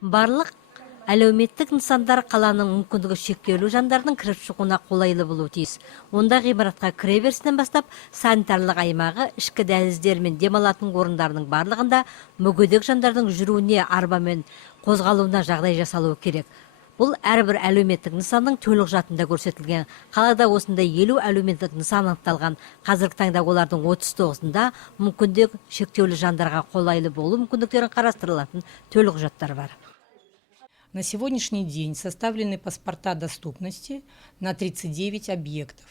Барлық әлеуметтік нысандар қаланың мүмкіндігі шектеулі жандардың кіріп шығуына қолайлы болуы тиіс. Онда ғимаратқа кіре берісінен бастап санитарлық аймағы, ішкі дәліздер мен демалатын орындарының барлығында мүгедек жандардың жүруіне, арбамен қозғалуына жағдай жасалуы керек. Бұл әрбір әлеуметтік нысанның төлқұжатында көрсетілген. Қалада осындай 50 әлеуметтік нысан анықталған. Қазіргі таңда олардың 39-ында мүмкіндік шектеулі жандарға қолайлы болу мүмкіндіктерін қарастырылатын төлқұжаттар бар. На сегодняшний день составлены паспорта доступности на 39 объектов.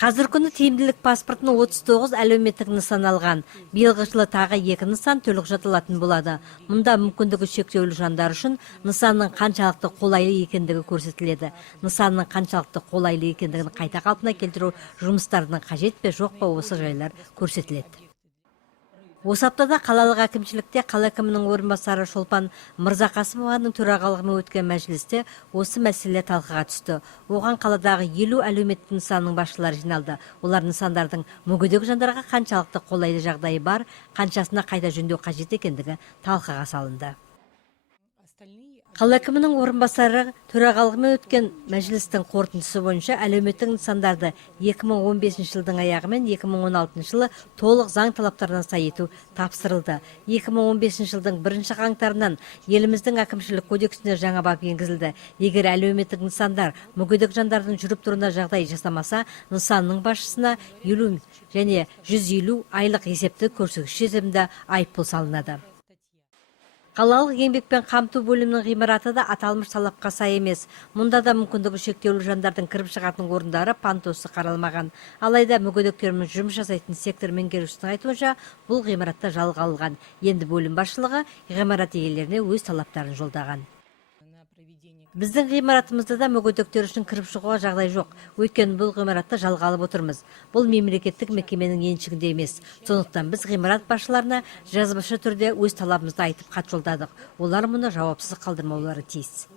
Қазір күні тиімділік паспортын 39 әлеуметтік нысан алған. Биылғы жылы тағы 2 нысан төлқұжат алатын болады. Мұнда мүмкіндігі шектеулі жандар үшін нысанның қаншалықты қолайлы екендігі көрсетіледі. Нысанның қаншалықты қолайлы екендігін қайта қалпына келтіру жұмыстарының қажет пе жоқ па осы жайлар көрсетіледі. Осы аптада қалалық әкімшілікте қала әкімінің орынбасары Шолпан Мырзақасымованың төрағалығымен өткен мәжілісте осы мәселе талқыға түсті. Оған қаладағы 50 әлеуметтік нысанның басшылары жиналды. Олар нысандардың мүгедек жандарға қаншалықты қолайлы жағдайы бар, қаншасына қайта жөндеу қажет екендігі талқыға салынды. Қала әкімінің орынбасары төрағалығымен өткен мәжілістің қорытындысы бойынша әлеуметтік нысандарды 2015 жылдың аяғы мен 2016 жылы толық заң талаптарына сай ету тапсырылды. 2015 жылдың 1 қаңтарынан еліміздің әкімшілік кодексіне жаңа бап енгізілді. Егер әлеуметтік нысандар мүгедек жандардың жүріп тұруына жағдай жасамаса, нысанның басшысына 50 және 150 айлық есептік көрсеткіш есебінде айыппұл салынады. Қалалық еңбекпен қамту бөлімінің ғимараты да аталмыш талапқа сай емес. Мұнда да мүмкіндігі шектеулі жандардың кіріп шығатын орындары пандусы қаралмаған. Алайда мүгедектермен жұмыс жасайтын сектор меңгерушісінің айтуынша, бұл ғимаратта жалға алынған. Енді бөлім басшылығы ғимарат иелеріне өз талаптарын жолдаған. Біздің ғимаратымызда да мүгедектер үшін кіріп шығуға жағдай жоқ. Өйткені бұл ғимаратты жалға алып отырмыз. Бұл мемлекеттік мекеменің еншігінде емес. Сондықтан біз ғимарат басшыларына жазбаша түрде өз талабымызды айтып хат жолдадық. Олар мұны жауапсыз қалдырмаулары тиіс.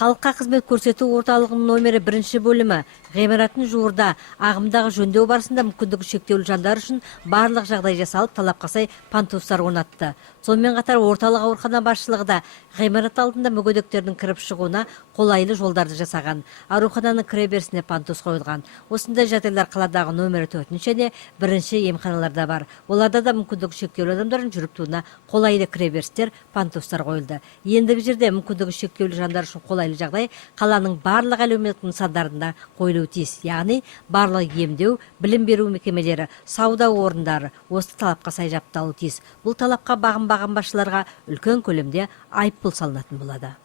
Халыққа қызмет көрсету орталығының номері 1 бөлімі ғимаратын жуырда ағымдағы жөндеу барысында мүмкіндігі шектеулі жандар үшін барлық жағдай жасалып, талапқа сай пандустар орнатты. Сонымен қатар орталық аурухана басшылығы да ғимарат алдында мүгедектердің кіріп шығуына қолайлы жолдарды жасаған. Аурухананың кіреберісіне пандус қойылған. Осындай жағдайлар қаладағы номері 4 және 1 емханаларда бар. Оларда да мүмкіндігі шектеулі адамдардың жүріп тұруына қолайлы кіреберістер, пандустар қойылды. Ендігі жерде мүмкіндігі шектеулі жандар үшін қолайлы жағдай қаланың барлық әлеуметтік нысандарында қойылуы тиіс. Яғни барлық емдеу, білім беру мекемелері, сауда орындары осы талапқа сай жабдықталуы тиіс. Бұл талапқа бағынбаған басшыларға үлкен көлемде айыппұл салынатын болады.